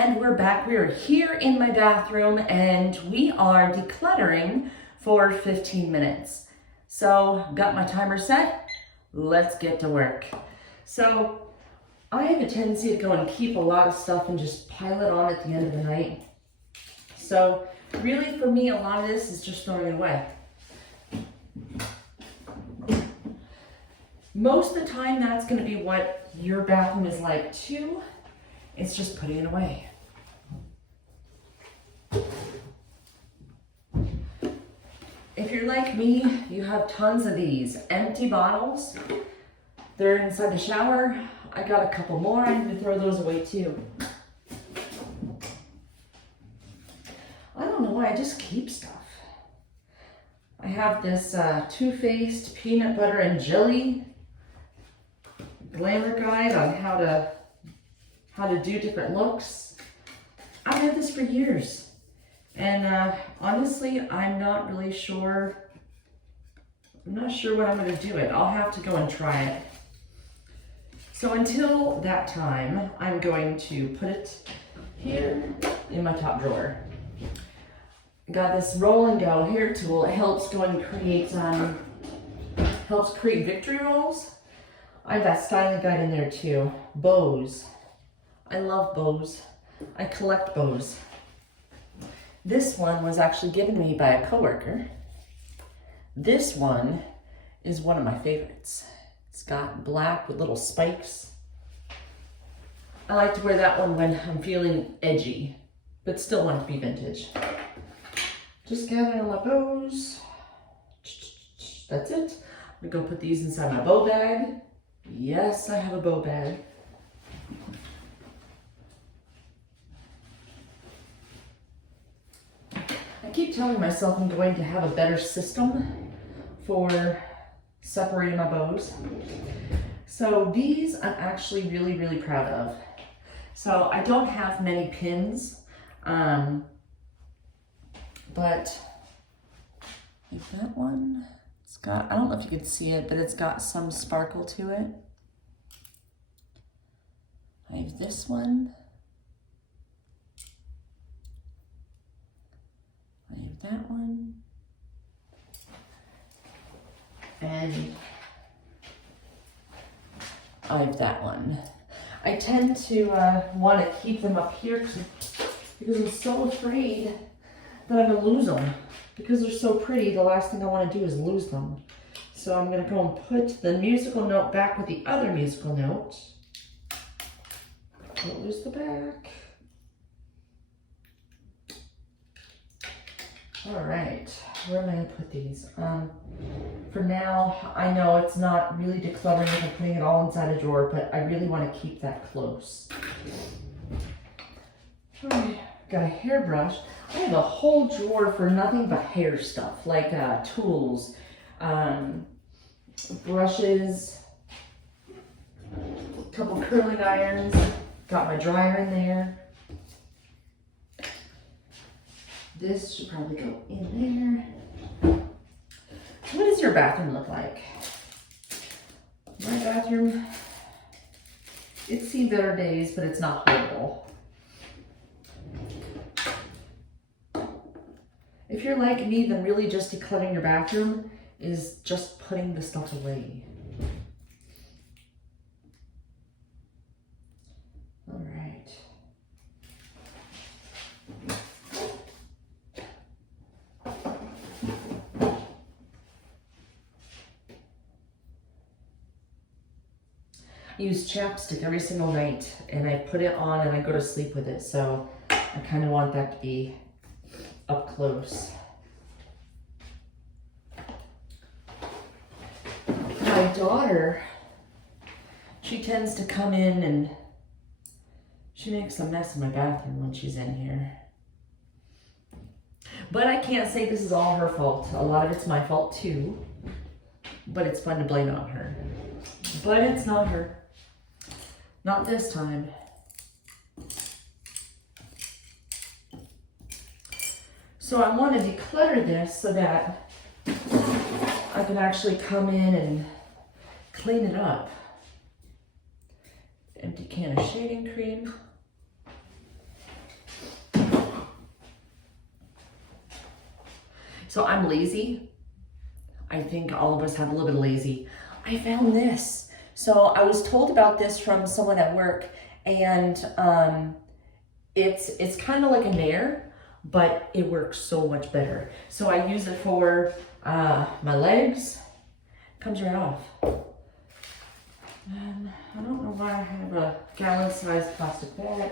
And we're back. We are here in my bathroom and we are decluttering for 15 minutes. So, got my timer set. Let's get to work. So, I have a tendency to go and keep a lot of stuff and just pile it on at the end of the night. So, really for me, a lot of this is just throwing it away. Most of the time, that's going to be what your bathroom is like too. It's just putting it away. If you're like me, you have tons of these empty bottles. They're inside the shower. I got a couple more. I need to throw those away too. I don't know why, I just keep stuff. I have this Too Faced peanut butter and jelly glamour guide on how to do different looks. I've had this for years, and honestly, I'm not really sure. I'm not sure when I'm going to do it. I'll have to go and try it. So until that time, I'm going to put it here in my top drawer. I got this roll and go hair tool. It helps go and create victory rolls. I have that styling guide in there too. Bows. I love bows. I collect bows. This one was actually given to me by a coworker. This one is one of my favorites. It's got black with little spikes. I like to wear that one when I'm feeling edgy, but still want to be vintage. Just gathering all my bows. That's it. I'm gonna go put these inside my bow bag. Yes, I have a bow bag. I keep telling myself I'm going to have a better system for separating my bows. So these I'm actually really, really proud of. So I don't have many pins, but like that one, it's got, I don't know if you can see it, but it's got some sparkle to it. I have this one. I have that one. And I have that one. I tend to want to keep them up here because I'm so afraid that I'm going to lose them. Because they're so pretty, the last thing I want to do is lose them. So I'm going to go and put the musical note back with the other musical note. Don't lose the back. All right, where am I going to put these? For now, I know it's not really decluttering if I'm putting it all inside a drawer, but I really want to keep that close. All right, got a hairbrush. I have a whole drawer for nothing but hair stuff, like tools, brushes, a couple curling irons, got my dryer in there. This should probably go in there. What does your bathroom look like? My bathroom, it's seen better days, but it's not horrible. If you're like me, then really just decluttering your bathroom is just putting the stuff away. All right. I use chapstick every single night, and I put it on and I go to sleep with it. So I kind of want that to be up close. My daughter, she tends to come in and she makes a mess in my bathroom when she's in here. But I can't say this is all her fault. A lot of it's my fault too. But it's fun to blame it on her. But it's not her. Not this time. So I want to declutter this so that I can actually come in and clean it up. Empty can of shaving cream. So I'm lazy. I think all of us have a little bit of lazy. I found this. So I was told about this from someone at work, and it's kind of like a Nair, but it works so much better. So I use it for my legs. Comes right off. I don't know why I have a gallon-sized plastic bag.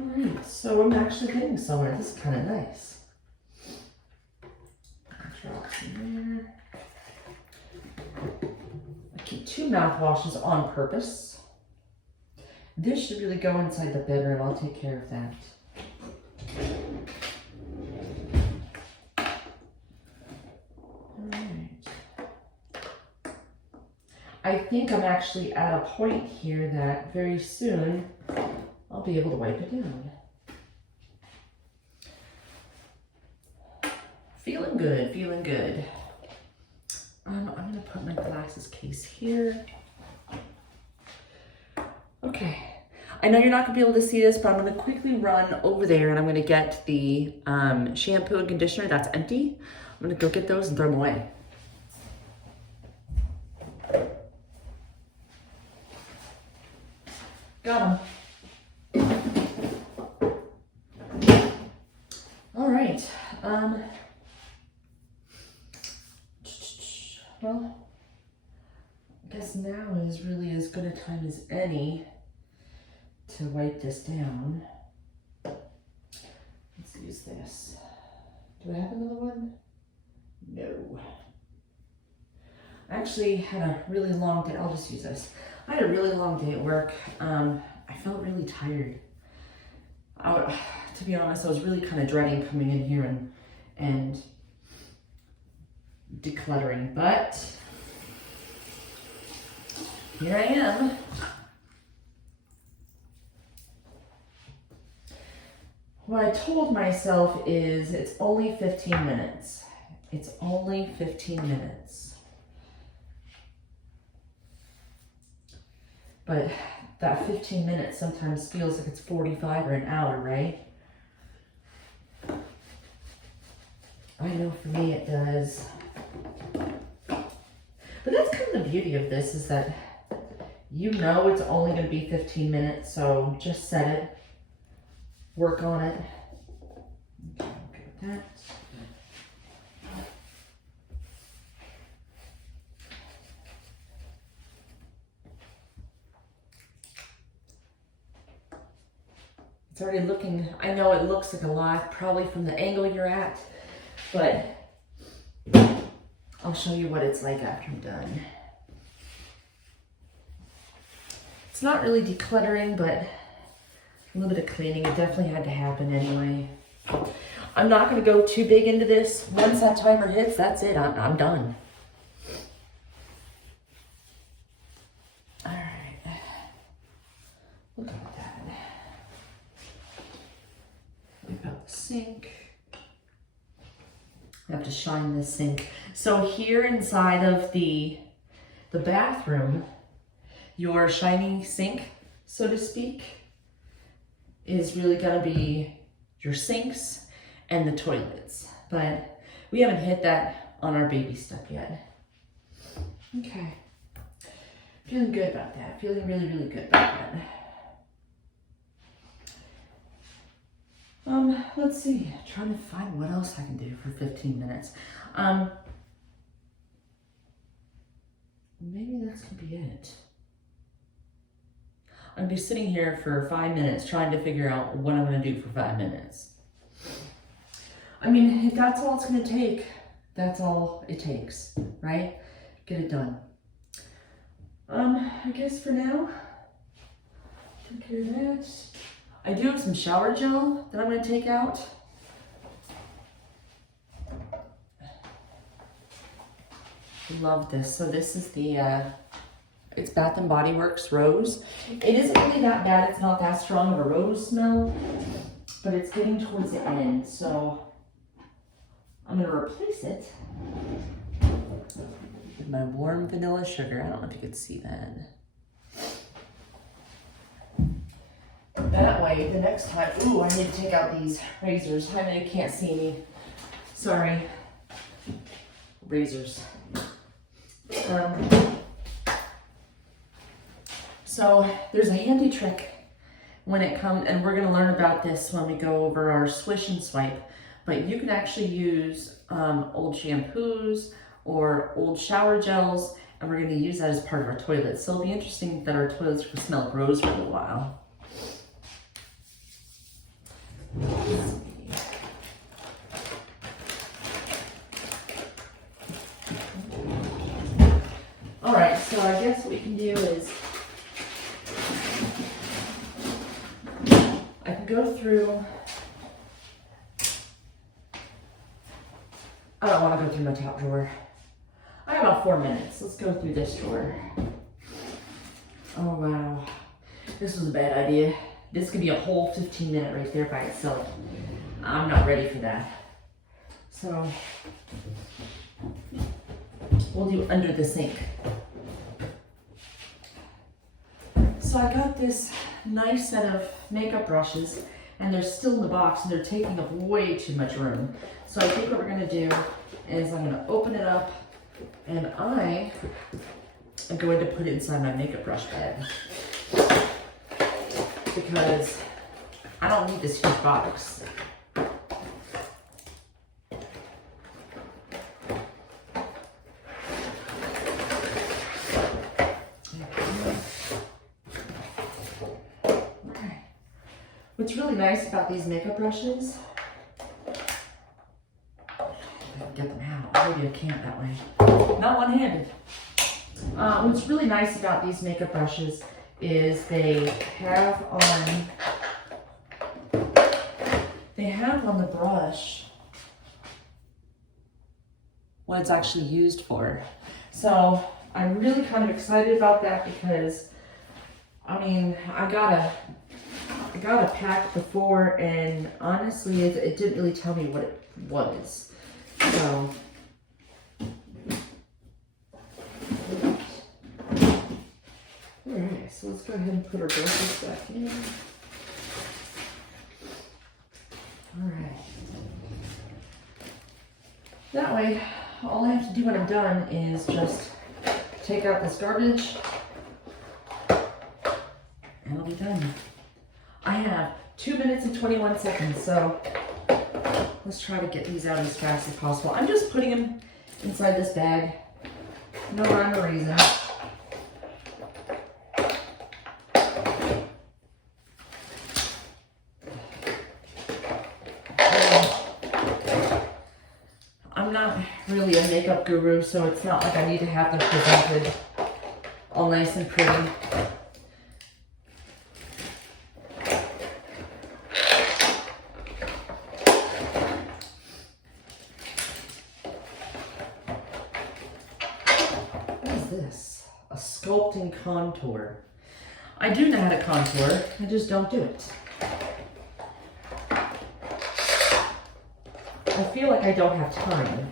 Alright, so I'm actually getting somewhere. This is kind of nice. Drop some there. I keep 2 mouthwashes on purpose. This should really go inside the bedroom. I'll take care of that. I think I'm actually at a point here that very soon I'll be able to wipe it down. Feeling good, feeling good. I'm gonna put my glasses case here. Okay, I know you're not gonna be able to see this, but I'm gonna quickly run over there and I'm gonna get the shampoo and conditioner that's empty. I'm gonna go get those and throw them away. Got them. All right. Well, I guess now is really as good a time as any to wipe this down. Let's use this. Do I have another one? No. I actually had a really long day. I'll just use this. I had a really long day at work. I felt really tired. To be honest, I was really kind of dreading coming in here and decluttering, but here I am. What I told myself is it's only 15 minutes. It's only 15 minutes. But that 15 minutes sometimes feels like it's 45 or an hour, right? I know for me it does. But that's kind of the beauty of this, is that you know it's only going to be 15 minutes, so just set it, work on it. Okay, look at that. It's already looking, I know it looks like a lot, probably from the angle you're at, but I'll show you what it's like after I'm done. It's not really decluttering, but a little bit of cleaning. It definitely had to happen anyway. I'm not going to go too big into this. Once that timer hits, that's it. I'm done. All right. Look at that. We've got the sink. I have to shine this sink. So here inside of the bathroom, your shiny sink, so to speak, is really gonna be your sinks and the toilets. But we haven't hit that on our baby stuff yet. Okay. Feeling good about that. Feeling really, really good about that. Let's see, trying to find what else I can do for 15 minutes. Maybe that's gonna be it. I'm gonna be sitting here for 5 minutes trying to figure out what I'm gonna do for 5 minutes. I mean, if that's all it's gonna take, that's all it takes, right? Get it done. I guess for now, take care of that. I do have some shower gel that I'm going to take out. Love this. So this is the, it's Bath & Body Works Rose. It isn't really that bad. It's not that strong of a rose smell, but it's getting towards the end. So I'm going to replace it with my warm vanilla sugar. I don't know if you can see that. That way, the next time, ooh, I need to take out these razors. I know you can't see me. Sorry. Razors. So there's a handy trick when it comes, and we're gonna learn about this when we go over our swish and swipe, but you can actually use old shampoos or old shower gels, and we're gonna use that as part of our toilet. So it'll be interesting that our toilets will smell like rose for a little while. All right, so I guess what we can do is I can go through, I don't want to go through my top drawer. I have about 4 minutes. Let's go through this drawer. Oh wow, this was a bad idea. This could be a whole 15-minute right there by itself. I'm not ready for that. So we'll do under the sink. So I got this nice set of makeup brushes, and they're still in the box, and they're taking up way too much room. So I think what we're gonna do is I'm gonna open it up, and I am going to put it inside my makeup brush bag, because I don't need this huge box. What's really nice about these makeup brushes, get them out, maybe I can't that way, not one-handed. What's really nice about these makeup brushes is they have on the brush what it's actually used for. So I'm really kind of excited about that, because I mean, I got a pack before, and honestly it didn't really tell me what it was. So alright, so let's go ahead and put our brushes back in. Alright. That way, all I have to do when I'm done is just take out this garbage, and I'll be done. I have 2 minutes and 21 seconds, so let's try to get these out as fast as possible. I'm just putting them inside this bag. No rhyme or reason. I'm not really a makeup guru, so it's not like I need to have them presented all nice and pretty. This? A sculpting contour. I do know how to contour, I just don't do it. I feel like I don't have time.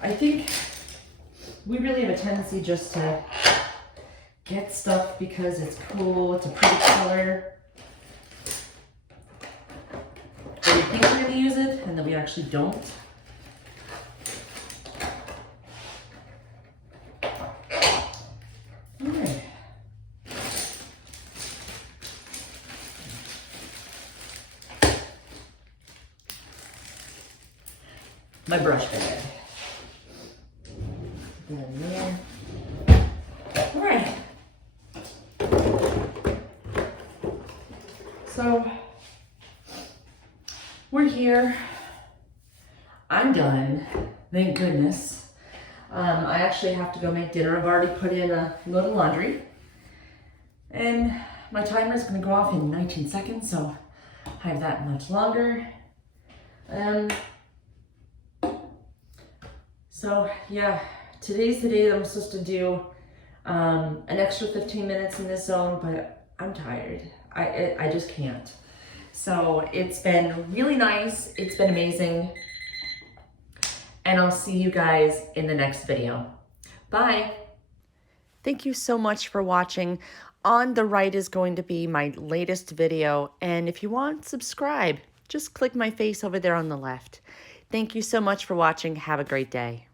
I think we really have a tendency just to get stuff because it's cool, it's a pretty color. Or we think we're going to use it, and then we actually don't. Alright. My brush bag. In there. All right. So we're here. I'm done. Thank goodness. I actually have to go make dinner. I've already put in a load of laundry, and my timer is going to go off in 19 seconds, so I have that much longer. So yeah. Today's the day that I'm supposed to do an extra 15 minutes in this zone, but I'm tired. I just can't. So it's been really nice. It's been amazing. And I'll see you guys in the next video. Bye. Thank you so much for watching. On the right is going to be my latest video. And if you want, subscribe. Just click my face over there on the left. Thank you so much for watching. Have a great day.